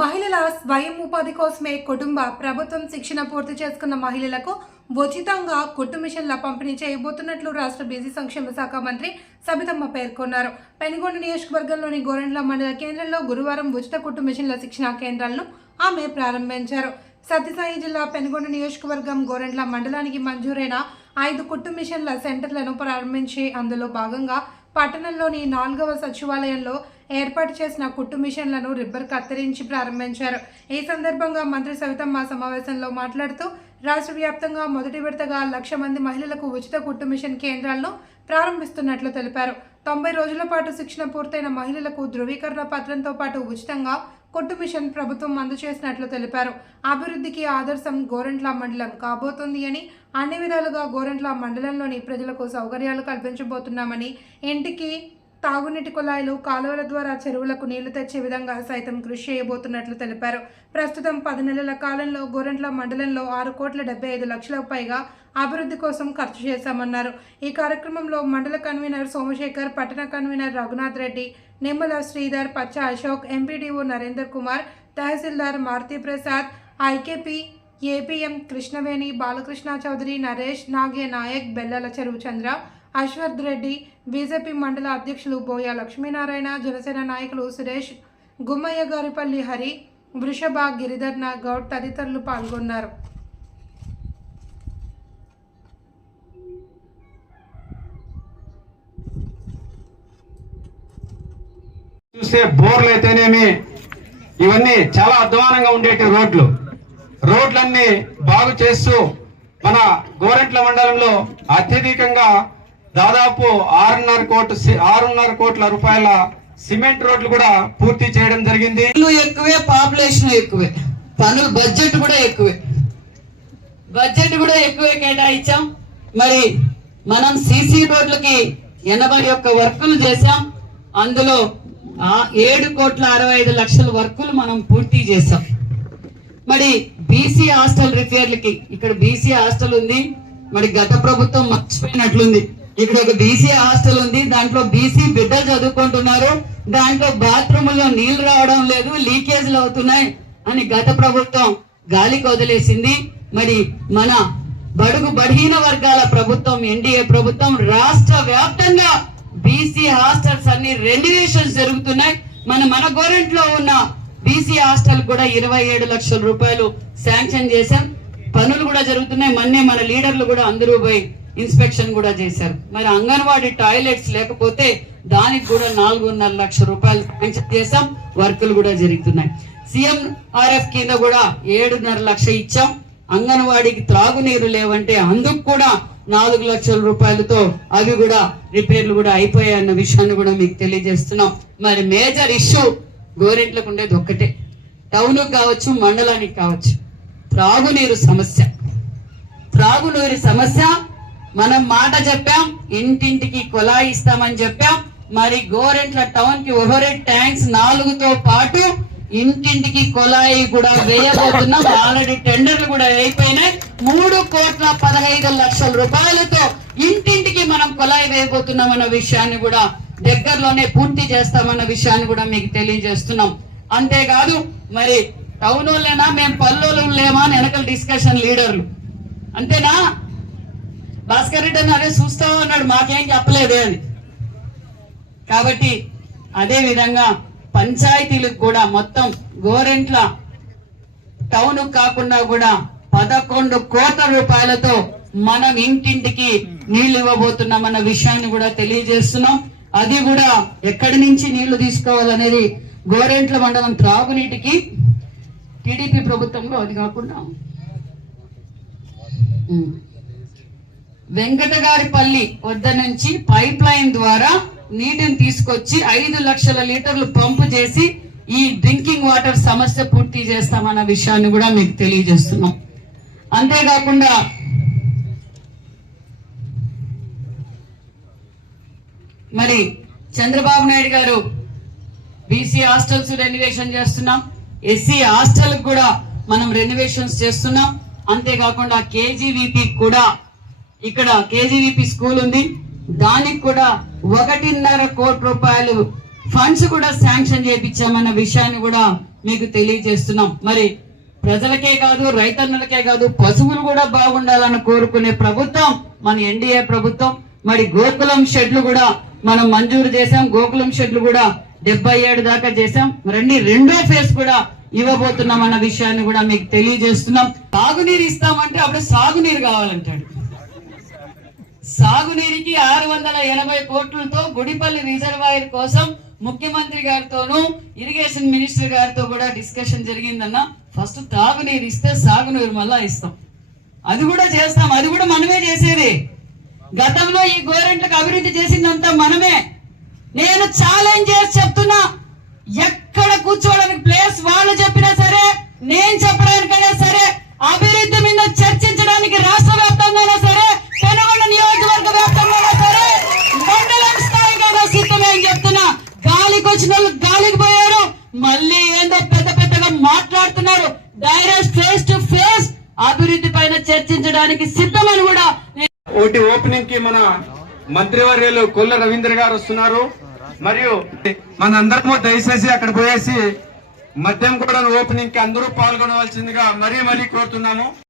మహిళల స్వయం ఉపాధి కోసమే కుటుంబ ప్రభుత్వం శిక్షణ పూర్తి చేసుకున్న మహిళలకు ఉచితంగా కుట్టు మిషన్ల పంపిణీ చేయబోతున్నట్లు రాష్ట్ర బీసీ సంక్షేమ శాఖ మంత్రి సబితమ్మ పేర్కొన్నారు. పెనుగొండ నియోజకవర్గంలోని గోరెండ్ల మండల కేంద్రంలో గురువారం ఉచిత కుట్టు మిషన్ల శిక్షణా కేంద్రాలను ఆమె ప్రారంభించారు. సత్యసాయి జిల్లా పెనుగొండ నియోజకవర్గం గోరెండ్ల మండలానికి మంజూరైన ఐదు కుట్టు మిషన్ల సెంటర్లను ప్రారంభించి అందులో భాగంగా పట్టణంలోని నాలుగవ సచివాలయంలో ఏర్పాటు చేసిన కుట్టు మిషన్లను రిబ్బర్ కత్తిరించి ప్రారంభించారు. ఈ సందర్భంగా మంత్రి సవితమ్మ సమావేశంలో మాట్లాడుతూ రాష్ట్ర వ్యాప్తంగా మొదటి విడతగా లక్ష మంది మహిళలకు ఉచిత కుట్టు మిషన్ కేంద్రాలను ప్రారంభిస్తున్నట్లు తెలిపారు. తొంభై రోజుల పాటు శిక్షణ పూర్తయిన మహిళలకు ధృవీకరణ పత్రంతో పాటు ఉచితంగా కొట్టు మిషన్ ప్రభుత్వం అందజేసినట్లు తెలిపారు. అభివృద్ధికి ఆదర్శం గోరంట్ల మండలం కాబోతుంది అని అన్ని విధాలుగా గోరంట్ల మండలంలోని ప్రజలకు సౌకర్యాలు కల్పించబోతున్నామని ఇంటికి తాగునీటి కుళాయిలు కాలువల ద్వారా చెరువులకు నీళ్ళు తెచ్చే విధంగా సైతం కృషి చేయబోతున్నట్లు తెలిపారు. ప్రస్తుతం పది నెలల కాలంలో గోరంట్ల మండలంలో ఆరు కోట్ల డెబ్బై ఐదు లక్షలకు పైగా అభివృద్ధి కోసం ఖర్చు చేశామన్నారు. ఈ కార్యక్రమంలో మండల కన్వీనర్ సోమశేఖర్ పట్టణ convener Raghunath Reddy Nimmala Sridhar Pacha Ashok MPDO Narender Kumar tahsildar Maruthi Prasad IKP APM Krishnaveni Balakrishna Chowdary Naresh Nage Naik Bellala Cheruvu Chandra Ashwardh Reddy BJP మండల అధ్యక్షులు బోయ లక్ష్మీనారాయణ జనసేన నాయకులు సురేష్ గుమ్మయ్య గారిపల్లి హరి వృషభ గిరిధర్ గౌడ్ తదితరులు పాల్గొన్నారు. చూస్తే బోర్లు అయితేనేమి ఇవన్నీ చాలా అధ్వానంగా ఉండేటి రోడ్లు. రోడ్లన్నీ బాగు చేస్తూ మన గోరెంట్ల మండలంలో అత్యధికంగా దాదాపు ఆరున్నర కోట్ల సి- ఆరున్నర కోట్ల రూపాయల సిమెంట్ రోడ్లు కూడా పూర్తి చేయడం జరిగింది. ఇల్లు ఎక్కువే పాపులేషన్ ఎక్కువే. పనులు బడ్జెట్ కూడా ఎక్కువే. బడ్జెట్ కూడా ఎక్కువే కేటాయించాం. మరి మనం సీసీ రోడ్లకి ఎనభై ఒక్క వర్కులు చేశాం. అందులో ఏడు కోట్ల అరవై ఐదు లక్షల వర్కులు మనం పూర్తి చేశాం. మరి బీసీ హాస్టల్ రిపేర్లకి ఇక్కడ బీసీ హాస్టల్ ఉంది. మరి గత ప్రభుత్వం మర్చిపోయినట్లుంది. ఇక్కడ ఒక బీసీ హాస్టల్ ఉంది దాంట్లో బీసీ బిడ్డలు చదువుకుంటున్నారు దాంట్లో బాత్రూముల్లో నీళ్ళు రావడం లేదు లీకేజ్లు అవుతున్నాయి అని గత ప్రభుత్వం గాలికి వదిలేసింది మరి మన బడుగు బలహీన వర్గాల ప్రభుత్వం ఎన్డీఏ ప్రభుత్వం రాష్ట్ర వ్యాప్తంగా బీసీ హాస్టల్స్ అన్ని రెన్యువేషన్స్ జరుగుతున్నాయి. మన మన గోరెంట్లో ఉన్న బీసీ హాస్టల్ కూడా ఇరవై ఏడు లక్షల రూపాయలు శాంక్షన్ చేశాం. పనులు కూడా జరుగుతున్నాయి. మొన్నే మన లీడర్లు కూడా అందరూ పోయి ఇన్స్పెక్షన్ కూడా చేశారు. మరి అంగన్వాడీ టాయిలెట్స్ లేకపోతే దానికి కూడా నాలుగున్నర లక్ష రూపాయలు శాంక్షన్ చేశాం వర్కులు కూడా జరుగుతున్నాయి. సీఎం ఆర్ఎఫ్ కింద కూడా ఏడున్నర లక్ష ఇచ్చాం. అంగన్వాడీకి త్రాగునీరు లేవంటే అందుకు కూడా నాలుగు లక్షల రూపాయలతో అవి కూడా రిపేర్లు కూడా అయిపోయాయి అన్న విషయాన్ని కూడా మీకు తెలియజేస్తున్నాం. మరి మేజర్ ఇష్యూ గోరెంట్లకు ఉండేది ఒక్కటే. టౌన్ కావచ్చు మండలానికి కావచ్చు. త్రాగునీరు సమస్య. త్రాగునీరు సమస్య మనం మాట చెప్పాం ఇంటింటికి కులాయి ఇస్తామని చెప్పాం మరి గోరెంట్ల టౌన్కి ఒకరే ట్యాంక్స్ నాలుగుతో పాటు ఇంటింటికి కులాయి కూడా వేయబోతున్నాం. ఆల్రెడీ టెండర్లు కూడా అయిపోయినాయి. మూడు కోట్ల పదహైదు లక్షల రూపాయలతో ఇంటింటికి మనం కుళాయి వేయబోతున్నాం అన్న విషయాన్ని కూడా దగ్గరలోనే పూర్తి చేస్తామన్న విషయాన్ని కూడా మీకు తెలియజేస్తున్నాం. అంతేకాదు మరి టౌన్ వాళ్ళేనా? మేము పల్లెలు లేమా అని వెనకల డిస్కషన్ లీడర్లు అంతేనా? భాస్కర్ రెడ్డి అన్నారే చూస్తా ఉన్నాడు మాకేం చెప్పలేదే అని. కాబట్టి అదే విధంగా పంచాయతీలకు కూడా మొత్తం గోరెంట్ల టౌన్ కాకుండా కూడా పదకొండు కోట్ల రూపాయలతో మనం ఇంటింటికి నీళ్ళు ఇవ్వబోతున్నామన్న విషయాన్ని కూడా తెలియజేస్తున్నాం. అది కూడా ఎక్కడి నుంచి నీళ్ళు తీసుకోవాలనేది గోరెంట్ల మండలం త్రాగునీటికి టీడీపీ ప్రభుత్వంలో అది కాకుండా. వెంకటగారిపల్లి వద్ద నుంచి పైప్ లైన్ ద్వారా నీటిని తీసుకొచ్చి ఐదు లక్షల లీటర్లు పంపు చేసి ఈ డ్రింకింగ్ వాటర్ సమస్య పూర్తి చేస్తామన్న విషయాన్ని కూడా మీకు తెలియజేస్తున్నాం. అంతేకాకుండా మరి చంద్రబాబు నాయుడు గారు బీసీ హాస్టల్స్ రెనివేషన్ చేస్తున్నాం. ఎస్సీ హాస్టల్ కూడా మనం రెనివేషన్స్ చేస్తున్నాం. అంతేకాకుండా కేజీవీపీ కూడా ఇక్కడ కేజీవీపీ స్కూల్ ఉంది. దానికి కూడా ఒకటిన్నర కోటి రూపాయలు ఫండ్స్ కూడా శాంక్షన్ చేయించామన్న విషయాన్ని కూడా మీకు తెలియజేస్తున్నాం. మరి ప్రజలకే కాదు రైతన్నులకే కాదు పశువులు కూడా బాగుండాలని కోరుకునే ప్రభుత్వం మన ఎన్డీఏ ప్రభుత్వం మరి గోకులం షెడ్లు కూడా మనం మంజూరు చేశాం. గోకులం షెడ్లు కూడా డెబ్బై ఏడు దాకా చేశాం. రండి రెండో ఫేజ్ కూడా ఇవ్వబోతున్నాం అన్న విషయాన్ని కూడా మీకు తెలియజేస్తున్నాం. తాగునీరు ఇస్తామంటే అప్పుడు సాగునీరు కావాలంటాడు. సాగునీరికి ఆరు వందల ఎనభై కోట్లతో గుడిపల్లి రిజర్వాయర్ కోసం ముఖ్యమంత్రి గారితోనూ ఇరిగేషన్ మినిస్టర్ గారితో కూడా డిస్కషన్ జరిగిందన్న. ఫస్ట్ తాగునీరు ఇస్తే సాగునీరు మళ్ళా ఇస్తాం. అది కూడా చేస్తాం. అది కూడా మనమే చేసేది. గతంలో ఈ గోరెంట్లకు అభివృద్ధి చేసిందంతా మనమే. నేను ఛాలెంజ్ చేసి చెప్తున్నా. ఎక్కడ కూర్చోవడానికి ప్లేస్ వాళ్ళు చెప్పినా సరే నేను చెప్పడానికైనా గాలికి వచ్చిన వాళ్ళు గాలికి పోయారు. మళ్ళీ ఏందో పెద్ద పెద్దగా మాట్లాడుతున్నారు. డైరెక్ట్ ఫేస్ టు ఫేస్ అభివృద్ధి పైన చర్చించడానికి సిద్ధమని కూడా ఒకటి ఓపెనింగ్కి మన మంత్రివర్యులు కొల్ల రవీంద్ర గారు వస్తున్నారు. మరియు మనందరము దయచేసి అక్కడ పోయేసి మద్యం కూడా ఓపెనింగ్కి అందరూ పాల్గొనవలసిందిగా మరీ మరీ కోరుతున్నాము.